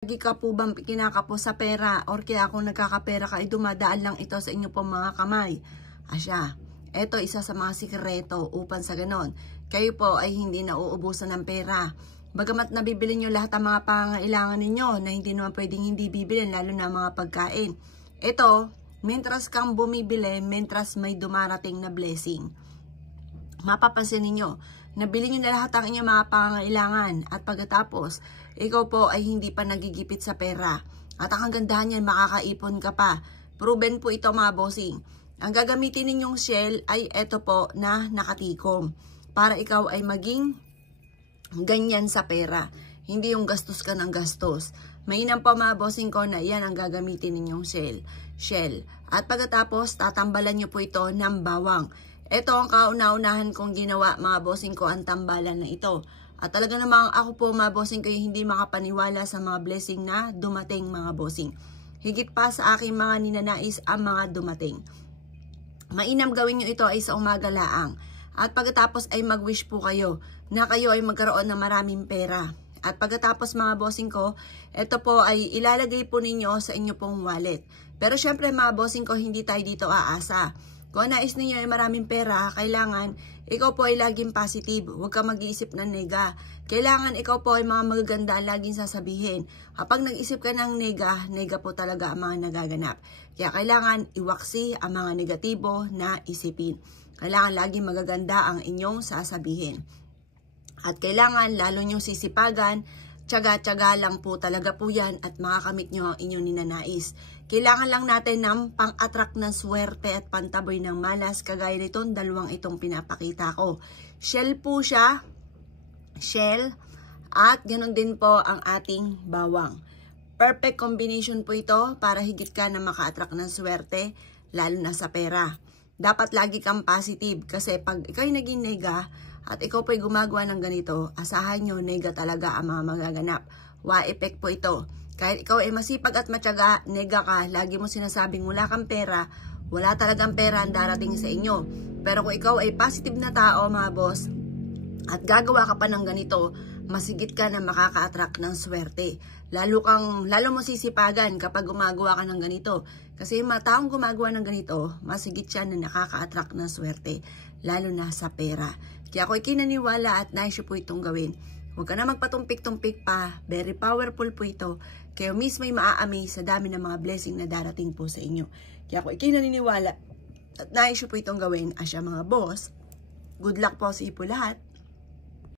Lagi ka po bang kinakapo sa pera or kaya kung nagkakapera ka ay dumadaan lang ito sa inyo pong mga kamay? Asya, ito isa sa mga sikreto upang sa ganon, kayo po ay hindi nauubusan ng pera. Bagamat nabibili nyo lahat ang mga pangailangan ninyo na hindi naman pwedeng hindi bibilin, lalo na mga pagkain. Ito, mentras kang bumibili, mentras may dumarating na blessing. Mapapansin ninyo, nabili nyo na lahat ang inyong mga pangailangan at pagkatapos, ikaw po ay hindi pa nagigipit sa pera. At ang gandahan yan, makakaipon ka pa. Proven po ito mga bossing. Ang gagamitin ninyong shell ay ito po na nakatikom. Para ikaw ay maging ganyan sa pera. Hindi yung gastos ka ng gastos. Mainam po mga bossing ko na yan ang gagamitin ninyong shell. At pagkatapos, tatambalan nyo po ito ng bawang. Ito ang kauna-unahan kong ginawa mga bossing ko, ang tambalan na ito. At talaga namang ako po mga bossing ko hindi makapaniwala sa mga blessing na dumating mga bossing. Higit pa sa aking mga ninanais ang mga dumating. Mainam gawin nyo ito ay sa umaga laang. At pagkatapos ay mag-wish po kayo na kayo ay magkaroon ng maraming pera. At pagkatapos mga bossing ko, ito po ay ilalagay po ninyo sa inyo pong wallet. Pero syempre mga bossing ko, hindi tayo dito aasa. Kung nais ninyo ay maraming pera, kailangan ikaw po ay laging positive. Huwag ka mag-iisip ng nega. Kailangan ikaw po ay mga magaganda ang laging sasabihin. Kapag nag-isip ka ng nega po talaga ang mga nagaganap. Kaya kailangan iwaksi ang mga negatibo na isipin. Kailangan laging magaganda ang inyong sasabihin. At kailangan lalo nyong sisipagan, tiyaga-tiyaga lang po talaga po yan at makakamit nyo ang inyong ninanais. Kailangan lang natin ng pang-attract ng swerte at pantaboy ng malas kagaya nitong dalawang itong pinapakita ko. Shell po siya, shell, at ganoon din po ang ating bawang. Perfect combination po ito para higit ka na maka-attract ng swerte, lalo na sa pera. Dapat lagi kang positive kasi pag ikaw'y naging nega at ikaw po'y gumagawa ng ganito, asahan nyo, nega talaga ang mga magaganap. Wa-effect po ito. Kahit ikaw ay masipag at matyaga, nega ka, lagi mo sinasabing wala kang pera, wala talagang pera ang darating sa inyo. Pero kung ikaw ay positive na tao mga boss, at gagawa ka pa ng ganito, masigit ka na makaka-attract ng swerte. Lalo mo sisipagan kapag gumagawa ka ng ganito. Kasi yung mga taong gumagawa ng ganito, masigit siya na nakaka-attract ng swerte, lalo na sa pera. Kaya ako'y kinaniwala at nais po itong gawin. Huwag ka na magpatumpik-tumpik pa. Very powerful po ito. Kayo mismo ay maa-amaze sa dami ng mga blessing na darating po sa inyo. Kaya ako'y kinaniniwala at nais po itong gawin. Asya mga boss, good luck po sa ipo lahat.